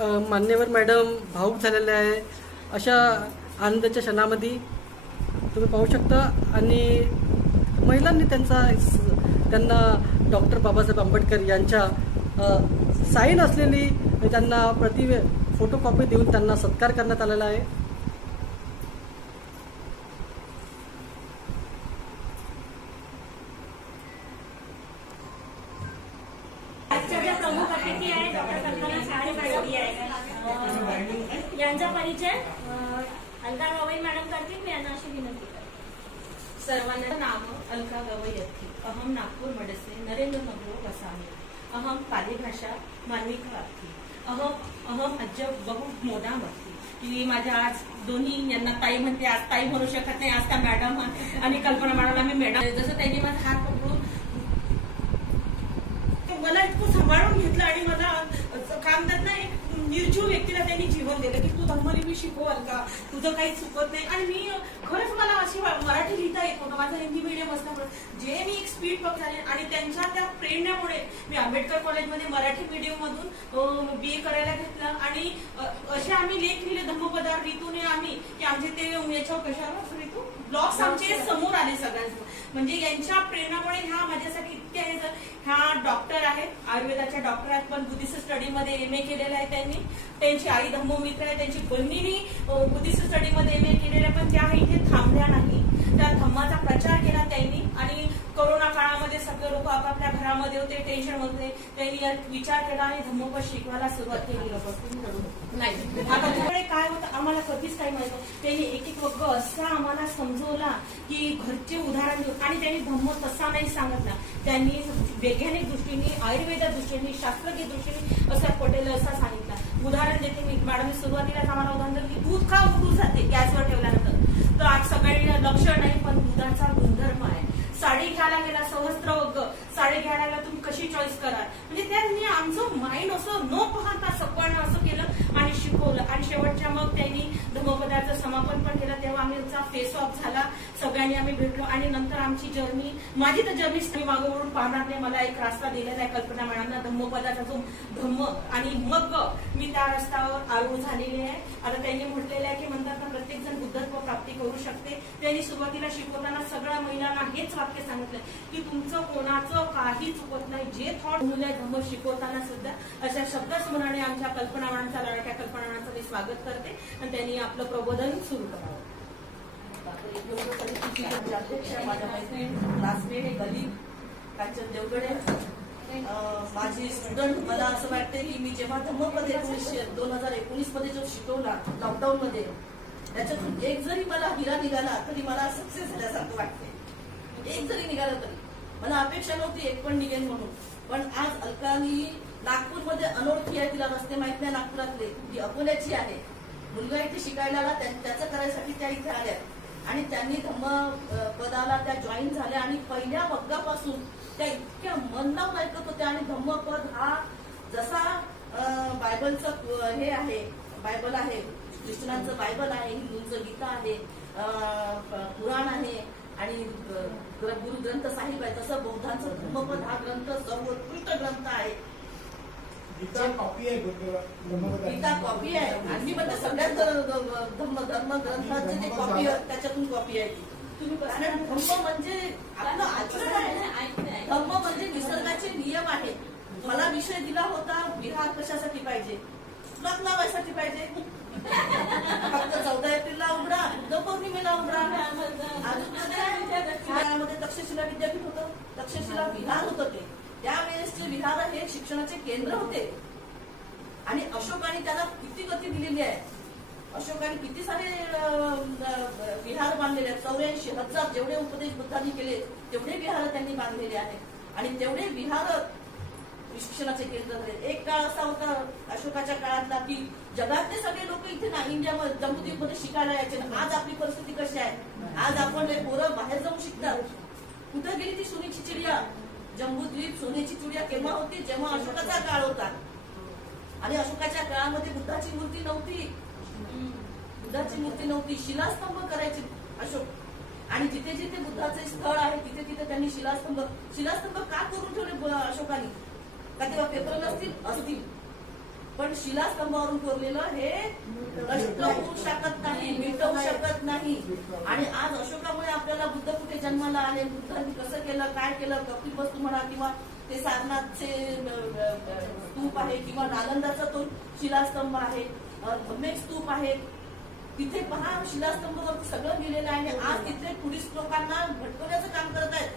मान्यवर मॅडम भाऊक झालेल्या आहे. अशा आनंदाच्या क्षणामध्ये तुम्ही पाहू शकता. आणि महिलांनी त्यांना डॉक्टर बाबासाहेब आंबेडकर यांच्या साईन असलेली त्यांना फोटोकॉपी देऊन त्यांना सत्कार करण्यात आलेला आहे. यांचा परिचय अलका गवई मॅडम करतील. मी यांना अशी विनंती करते. सर्वांना नाम अलका गवई अस्ति. अहम नागपूर मडसे नरेंद्र नगरो वसामि. अहम पाली भाषा मालविका अस्ति. अहम अद्य बहु मोदाम अस्ति की माझ्या आज दोन्ही यांना ताई म्हणते. आज ताई म्हणू शकत नाही, आज त्या मॅडम आणि कल्पना मॅडमला मी मॅडम. जसं त्यांनी माझा हात पकडून मला इतकं सांभाळून घेतलं आणि मला काम करत ना एक निर्जीव व्यक्तीला त्यांनी जीवन दिलं की तू धम्मलिपी शिकवल का, तुझं काही चुकत नाही. आणि मी खरंच मला अशी मराठी लिहिता येत होतं. माझं हिंदी मीडियम असल्यामुळे जे मी एक स्पीड पक झाले आणि त्यांच्या त्या प्रेरणेमुळे मी आंबेडकर कॉलेजमध्ये मराठी मीडियम मधून BA करायला घेतलं. आणि असे आम्ही लेख लिहिले धम्मपदार ऋतूने आम्ही की आमचे ते याच्यावर कशावर ऋतू ब्लॉग्स आमचे समोर आले सगळ्यांचं. म्हणजे यांच्या प्रेरणामुळे ह्या माझ्यासाठी इतके आहेत. ह्या डॉक्टर आहेत, आयुर्वेदाच्या डॉक्टर आहेत, पण बुद्धिस्ट स्टडीमध्ये MA केलेलं आहे त्यांनी. त्यांची आई धम्ममित्र आहे, त्यांची बहिणीने बुद्धिस्ट स्टडीमध्ये MA केलेलं आहे. पण त्या इथे थांबल्या नाही, त्या धम्माचा प्रचार केला त्यांनी. आणि कोरोना काळामध्ये सगळे लोक आपापल्या घरामध्ये होते, टेन्शन होते, त्यांनी विचार केला आणि धम्मपद शिकवायला सुरुवात केली. नाही आता तुमच्याकडे काय होतं आम्हाला कधीच काही माहित नाही. त्यांनी एक वर्ग असा आम्हाला समजवला की घरचे उदाहरण देऊन. आणि त्यांनी धम्म तसा नाही सांगितला, त्यांनी वैज्ञानिक दृष्टीने, आयुर्वेदा दृष्टीने, शास्त्रज्ञ दृष्टीने असा पटेल असा सांगितला. उदाहरण देते मी. मॅडम सुरुवातीलाच आम्हाला उदाहरण दिलं की दूध का उकळून जाते गॅसवर ठेवल्यानंतर. तर आज सकाळी लक्ष नाही, पण दुधाचा गुणधर्म आहे. साडी घ्यायला गेला, सहस्त्र वर्ग साडी घ्यायला गेला, तुम्ही कशी चॉईस कराल. म्हणजे त्यांनी आमचं माइंड असं न पाहता सपन असं केलं आणि शिकवलं. आणि शेवटच्या मग त्यांनी धम्मपदाचं समापन पण केलं. तेव्हा आमचा फेस ऑफ झाला, सगळ्यांनी आम्ही भेटलो. आणि नंतर आमची जर्नी, माझी तर जर्नी मागं वळून पाहणार नाही. मला एक रस्ता दिलेला आहे कल्पना मॅडमना धम्मपदाचा, जो धम्म. आणि मग मी त्या रस्त्यावर आळू झालेली आहे. आता त्यांनी म्हटलेलं आहे की म्हणतात ना प्रत्येक जण बुद्धत्व प्राप्ती करू शकते. त्यांनी सुरुवातीला शिकवताना सगळ्या महिलांना हेच वाक्य सांगितलं की तुमचं कोणाचं काही चुकत नाही. जे थॉट मुलं धम्म शिकवताना सुद्धा अशा शब्दस्मरणाने आमच्या कल्पना मॅडमचा, लढाक्या कल्पना मॅडमचं मी स्वागत करते. आणि त्यांनी आपलं प्रबोधन सुरू करावं. अध्यक्ष माझ्या मैत्रीण क्लासमेट गली कांचन देवगडे, माझी स्टुडंट. मला असं वाटतं की मी जेव्हा धम्मपद 2019 मध्ये जो शिकवला लॉकडाऊन मध्ये, त्याच्यातून एक जरी मला हिरा निघाला तरी मला सक्सेस झाल्यासारखं वाटते. एक जरी निघालं तरी मला अपेक्षा नव्हती एक पण निघेल म्हणून. पण आज अलकानी नागपूरमध्ये अनोळखी आहे, तिला रस्ते माहित नाही नागपुरातले, ती अकोल्याची आहे. मुलगा इथे शिकायला आला, त्याचं करायसाठी त्या इथे आल्या. आणि त्यांनी धम्मपदाला त्या जॉईन झाल्या. आणि पहिल्या वर्गापासून त्या इतक्या मन लावून ऐकत होत्या. आणि धम्मपद हा जसा बायबलचं हे आहे, बायबल आहे, ख्रिश्चनांचं बायबल आहे, हिंदूंचं गीता आहे, पुराण आहे आणि गुरु ग्रंथ साहिब आहे, तसं बौद्धांचं धम्मपद हा ग्रंथ सर्वोत्कृष्ट ग्रंथ आहे. गीता कॉपी आहे. गीता कॉपी आहे. आणि मी म्हणते सगळ्यात धर्म ग्रंथांचे जे कॉपी त्याच्यातून कॉपी आहे ती. तुम्ही धम्म म्हणजे आपलं आचरण आहे. धम्म म्हणजे निसर्गाचे नियम आहे. मला विषय दिला होता विहार कशासाठी पाहिजे, लग्न लावायसाठी पाहिजे. फक्त 14 एप्रिलला उघडा, बुद्ध पौर्णिमेला उघडा. मध्ये तक्षशिला विद्यापीठ होतं, तक्षशिला विहार होतं. ते त्यावेळेसचे विहार हे शिक्षणाचे केंद्र होते. आणि अशोकाने त्याला किती गती दिलेली आहे. अशोकाने किती सारे विहार बांधलेले आहेत. 84,000 जेवढे उपदेश बुद्धांनी केले तेवढे विहार त्यांनी बांधलेले आहेत. आणि तेवढे विहार शिक्षणाचे केंद्र झाले. एक काळ असा होता अशोकाच्या काळातला की जगातले सगळे लोक इथे ना इंडियामध्ये जम्बूद्वीपमध्ये शिकायला यायचे. आज आपली परिस्थिती कशी आहे, आज आपण पोरं बाहेर जाऊन शिकतात. कुठं गेली ती सोन्याची चिडिया. जम्बूद्वीप सोन्याची चिडिया केव्हा होती, जेव्हा अशोकाचा काळ होता. आणि अशोकाच्या काळामध्ये बुद्धाची मूर्ती नव्हती, बुद्धाची मूर्ती नव्हती. शिलास्तंभ करायचे अशोक. आणि जिथे जिथे बुद्धाचे स्थळ आहे तिथे तिथे त्यांनी शिलास्तंभ का करून ठेवले अशोकाने. का तेव्हा पेपर नसतील असतील, पण शिलास्तंभावरून कोरलेलं हे नष्ट होऊ शकत नाही, मिटवू शकत नाही. आणि आज अशोकामुळे आपल्याला बुद्ध कुठे जन्माला आले, बुद्धांनी कसं केलं, काय केलं, कपिलवस्तू म्हणा किंवा ते सारनाथचे स्तूप आहे किंवा नालंदाचा तो शिलास्तंभ आहे, धम्मेक स्तूप आहे, तिथे पहा शिलास्तंभावर सगळं लिहिलेलं आहे. आज तिथे टुरिस्ट लोकांना भटकवण्याचं काम करत आहेत.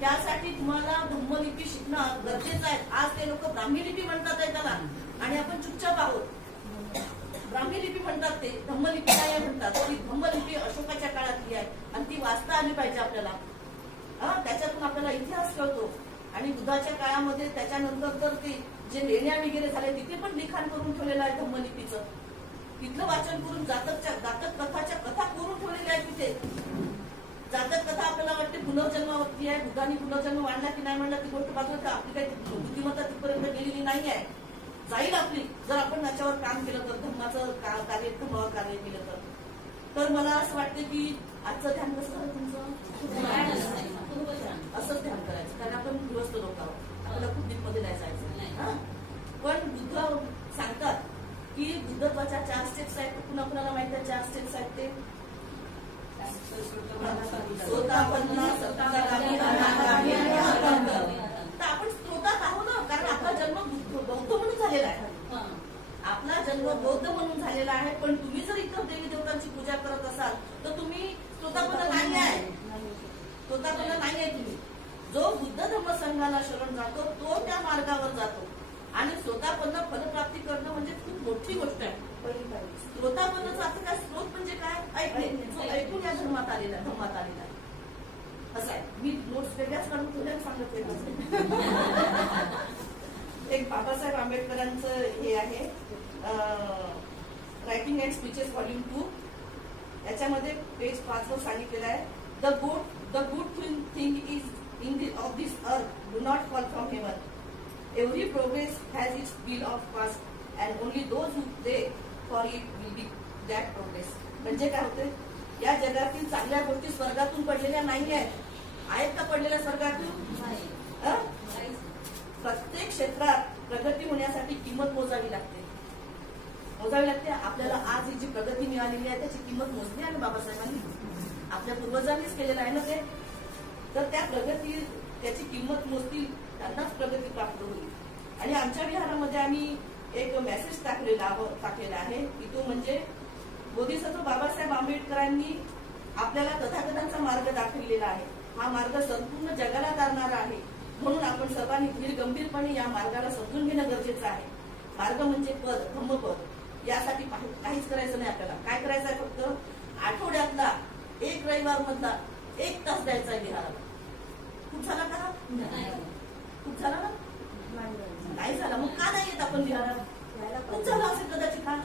त्यासाठी तुम्हाला धम्मलिपी शिकणं गरजेचं आहे. आज ते लोक ब्राह्मी लिपी म्हणतात आहे त्याला, आणि आपण चुपचाप आहोत. ब्राह्मी लिपी म्हणतात ते, धम्मलिपी काय म्हणतात. ती धम्मलिपी अशोकाच्या काळातली आहे आणि ती वाचता आली पाहिजे आपल्याला. त्याच्यातून आपल्याला इतिहास कळतो. आणि बुद्धाच्या काळामध्ये त्याच्यानंतर तर ते जे लेण्या वगैरे झाले तिथे पण लिखाण करून ठेवलेलं आहे धम्मलिपीचं. तिथलं वाचन करून जातक कथाच्या कथा करून ठेवलेल्या आहेत तिथे. जातक कथा आपल्याला वाटते पुनर्जन्मावरती आहे, बुद्धांनी पुनर्जन्म वाढला की नाही मांडला ती गोष्ट बाजूला, आपली काही बुद्धिमत्ता तिथपर्यंत गेलेली नाही आहे. जाईल आपली, जर आपण त्याच्यावर काम केलं तर, धर्माचं धर्मावर कार्य केलं तर मला असं वाटतं की आजचं ध्यान कसं झालं तुमचं, असंच ध्यान करायचं. कारण आपण गृहस्थ लोक आहोत, आपल्याला खूप डीपमध्ये नाही जायचं. पण बुद्ध सांगतात की बुद्धत्वाच्या 4 स्टेप्स आहेत. पुन्हा कुणाला माहिती आहे 4 स्टेप्स आहेत ते? स्वतःपन्ना, सत्तागामी, अनागामी आणि अकंद. तर आपण स्रोतात आहोत ना, कारण आपला जन्म बौद्ध म्हणून झालेला आहे. आपला जन्म बौद्ध म्हणून झालेला आहे. पण तुम्ही जर इतर देवी देवतांची पूजा करत असाल तर तुम्ही स्वतःपन्ना नाही आहे. स्वतःपन्ना नाही आहे तुम्ही. जो बुद्ध धम्म संघाला शरण जातो तो त्या मार्गावर जातो. आणि स्वतःपन्न फलप्राप्ती करणं म्हणजे खूप मोठी गोष्ट आहे. स्वतःपन्नाचा अर्थ काय? स्रोत म्हणजे काय? ऐकणे. जो ऐकून या धर्मात आलेला आहे असं आहे. मी नोट्स वेगळ्याच काढून तुला सांगत एक बाबासाहेब आंबेडकरांचं हे आहे, रायटिंग अँड स्पीचेस व्हॉल्यूम 2. याच्यामध्ये पेज 5 वर सांगितलेलं आहे, the good thing is of this earth do not fall from heaven. Every progress has its bill of cost, and only those who pay for it will be that progress. म्हणजे काय होते, या जगातील चांगल्या गोष्टी स्वर्गातून पडलेल्या नाही आहेत का पडलेल्या स्वर्गातून? प्रत्येक क्षेत्रात प्रगती होण्यासाठी किंमत मोजावी लागते. आपल्याला आज ही जी प्रगती मिळालेली आहे त्याची किंमत मोजली आहे बाबासाहेबांनी, आपल्या पूर्वजांनीच केलेलं आहे ना ते. तर त्या प्रगती त्याची किंमत मोजतील त्यांनाच प्रगती प्राप्त होईल. आणि आमच्या विहारामध्ये आम्ही एक मेसेज टाकलेला आहे की तो म्हणजे बोधिसत्व बाबासाहेब आंबेडकरांनी आपल्याला तथागतांचा मार्ग दाखविलेला आहे. हा मार्ग संपूर्ण जगाला तारणारा आहे. म्हणून आपण सर्वांनी धीर गंभीरपणे या मार्गाला समजून घेणं गरजेचं आहे. मार्ग म्हणजे पद, धम्मपद. यासाठी काहीच करायचं नाही आपल्याला. काय करायचं आहे? फक्त आठवड्यातला एक रविवार मधला 1 तास द्यायचा आहे विहाराला. खूप झाला का? खूप झाला ना? नाही झाला. मग का नाही येत आपण विहारात? खूप झाला असेल कदाचित. हा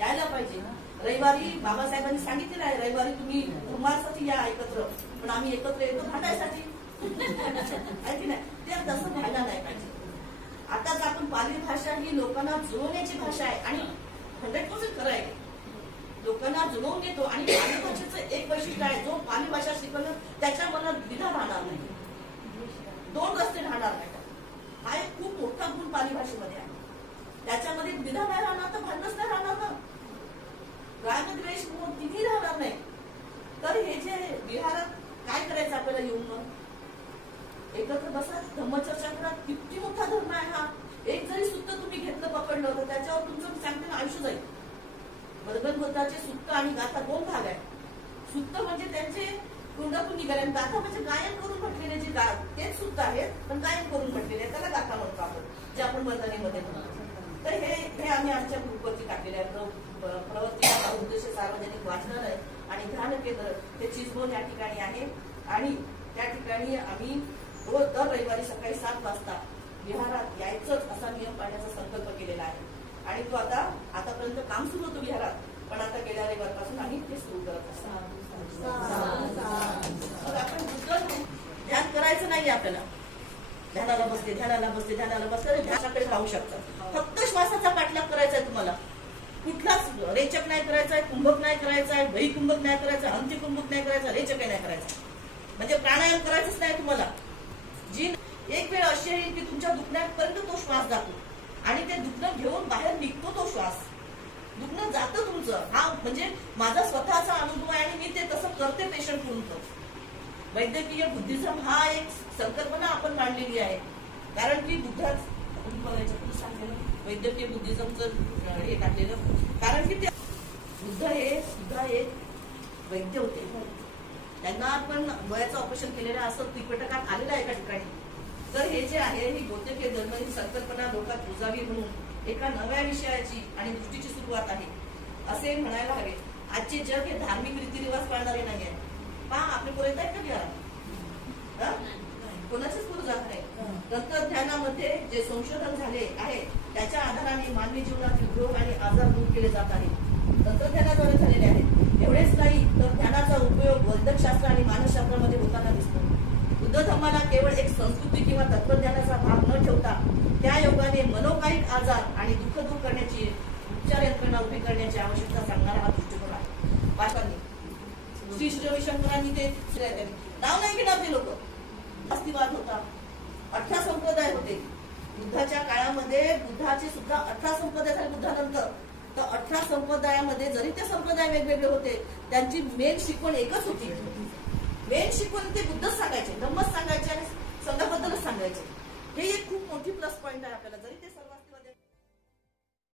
यायला पाहिजे. रविवारी बाबासाहेबांनी सांगितलेलं आहे, रविवारी तुम्ही धर्मासाठी या एकत्र, पण आम्ही एकत्र येतो भांडायसाठी. आहे की नाही? ते तसं व्हायला नाही पाहिजे. आताच आपण पाली भाषा ही लोकांना जुळवण्याची भाषा आहे आणि 100% खरं आहे. लोकांना जुळवून घेतो. आणि पाली भाषेचं एक वैशिष्ट्य आहे, जो पाली भाषा शिकवलं त्याच्या मनात द्विधा राहणार नाही, 2 रस्ते राहणार नाही. हा एक खूप मोठा गुण पाली भाषेमध्ये आहे. त्याच्यामध्ये द्विधा नाही राहणार तर भांडणच नाही राहणार ना, रागद्वेष तिन्ही राहणार नाही. तर हे जे विहारात काय करायचं आपल्याला येऊन मग एकत्र बसा, धम्मचर्चा करा. किती मोठा धर्म आहे हा. एक जरी सुत्त तुम्ही घेतलं, पकडलं तर त्याच्यावर तुमचं सांगते ना आयुष्य जाईल. वर्गणबद्धाचे सुत्त आणि गाथा 2 भाग आहे. सुत्त म्हणजे त्यांचे कुंडातून निघाले, गाथा म्हणजे गायन करून म्हटलेले जे तेच सुत्त आहेत, पण गायन करून म्हटलेले त्याला गाथा म्हणतो आपण, जे आपण वर्धनेमध्ये म्हणतो. तर हे आम्ही आमच्या ग्रुपवरती टाकलेले आहे. प्रवृत्तीचा उद्देश सार्वजनिक वाचनालय आहे आणि ध्यान केंद्र हे चिचबोन या ठिकाणी आहे. आणि त्या ठिकाणी आम्ही दर रविवारी सकाळी 7 वाजता विहारात यायचंच असा नियम पाळण्याचा संकल्प केलेला आहे. आणि तो आतापर्यंत काम सुरू होतं विहारात, पण आता गेल्या रविवारपासून आम्ही ते सुरू करत असतो. आपण ध्यान करायचं नाही आपल्याला. ध्यानाला बसते ध्यानाकडे पाहू शकता. फक्त श्वासाचा पाठलाग करायचा आहे तुम्हाला. कुठलाच रेचक नाही करायचा आहे, कुंभक नाही करायचा आहे, वही कुंभक नाही करायचा, अंत्यकुंभक नाही करायचा, रेचक नाही करायचा. म्हणजे प्राणायाम करायचंच नाही तुम्हाला. जी एक वेळ अशी येईल की तुमच्या दुखण्यापर्यंत तो श्वास जातो. आणि ते दुखणं घेऊन बाहेर निघतो तो श्वास, दुखणं जातं तुमचं. हा म्हणजे माझा स्वतःचा अनुभव आहे आणि मी ते तसं करते पेशंट म्हणून. वैद्यकीय बुद्धिझम हा एक संकल्पना आपण मांडलेली आहे, कारण की बुद्धाच सांगितलं वैद्यकीय बुद्धिझमचं हे टाकलेलं, कारण की ते बुद्ध हे सुद्धा एक वैद्य होते. त्यांना आपण डोळ्याचं ऑपरेशन केलेलं असं त्रिपिटकात आलेलं आहे एका ठिकाणी. तर हे जे आहे ही वैद्यकीय धर्म ही संकल्पना लोकात रुजावी म्हणून एका नव्या विषयाची आणि दृष्टीची सुरुवात आहे असे म्हणायला हवे. आजचे जग हे धार्मिक रीतिरिवाज पाळणारे नाही आहे. पहा आपले पोरं येत आहेत का घरात, कोणाचेच पोरं जात नाही. तंत्रज्ञानामध्ये जे संशोधन झाले आहे त्याच्या आधाराने मानवी जीवनातील रोग आणि आजार दूर केले जात आहे, तंत्रज्ञानाद्वारे झालेले आहेत. एवढेच नाही तर ज्ञानाचा उपयोग वैद्यकशास्त्र आणि मानसशास्त्रामध्ये होताना दिसतो. बुद्ध धर्माला केवळ एक संस्कृती किंवा तत्वज्ञानाचा भाग न ठेवता त्या योगाने मनोकायिक आजार आणि दुःख दूर करण्याची उपचार यंत्रणा उभी करण्याची आवश्यकता सांगणारा हा दृष्टिकोन आहे. पाचवांनी श्री रविशंकरांनी ते नाव नाही घेणार ते लोक. अस्तिवाद होता, 18 संप्रदाय होते बुद्धाच्या काळामध्ये. बुद्धाचे सुद्धा 18 संप्रदाय झाले बुद्धानंतर. तर 18 संप्रदायामध्ये जरी ते संप्रदाय वेगवेगळे होते त्यांची मेन शिकवण एकच होती. मेन शिकवण ते बुद्धच सांगायचे, धम्मच सांगायचे आणि संघाबद्दलच सांगायचे. हे एक खूप मोठी प्लस पॉइंट आहे आपल्याला. जरी ते